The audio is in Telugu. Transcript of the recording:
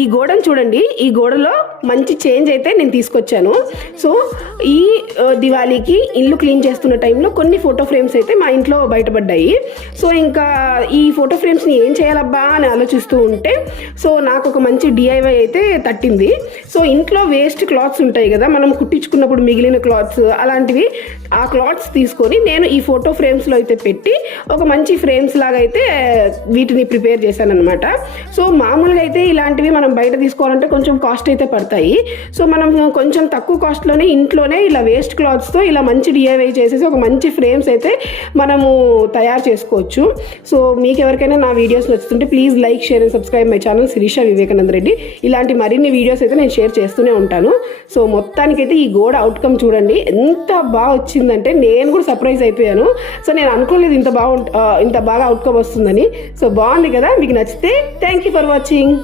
ఈ గోడను చూడండి, ఈ గోడలో మంచి చేంజ్ అయితే నేను తీసుకొచ్చాను. సో ఈ దివాళీకి ఇల్లు క్లీన్ చేస్తున్న టైంలో కొన్ని ఫోటో ఫ్రేమ్స్ అయితే మా ఇంట్లో బయటపడ్డాయి. సో ఇంకా ఈ ఫోటో ఫ్రేమ్స్ని ఏం చేయాలబ్బా అని ఆలోచిస్తూ ఉంటే సో నాకు ఒక మంచి డిఐవై అయితే తట్టింది. సో ఇంట్లో వేస్ట్ క్లాత్స్ ఉంటాయి కదా, మనం కుట్టించుకున్నప్పుడు మిగిలిన క్లాత్స్ అలాంటివి, ఆ క్లాత్స్ తీసుకొని నేను ఈ ఫోటో ఫ్రేమ్స్లో అయితే పెట్టి ఒక మంచి ఫ్రేమ్స్ లాగా అయితే వీటిని ప్రిపేర్ చేశాను అనమాట. సో మామూలుగా అయితే ఇలాంటివి మనం బయట తీసుకోవాలంటే కొంచెం కాస్ట్ అయితే పడతాయి. సో మనం కొంచెం తక్కువ కాస్ట్లోనే ఇంట్లోనే ఇలా వేస్ట్ క్లాత్స్తో ఇలా మంచి డిఐవై చేసేసి ఒక మంచి ఫ్రేమ్స్ అయితే మనము తయారు చేసుకోవచ్చు. సో మీకు ఎవరికైనా నా వీడియోస్ నచ్చుతుంటే please like, share and subscribe my channel Sirisha Vivekananda Reddy. ఇలాంటి మరిన్ని వీడియోస్ అయితే నేను షేర్ చేస్తూనే ఉంటాను. సో మొత్తానికైతే ఈ గోడ అవుట్కమ్ చూడండి ఎంత బాగా వచ్చిందంటే నేను కూడా సర్ప్రైజ్ అయిపోయాను. సో నేను అనుకోలేదు ఇంత బాగా అవుట్కమ్ వస్తుందని. సో బాగుంది కదా, మీకు నచ్చితే థ్యాంక్ యూ ఫర్ వాచింగ్.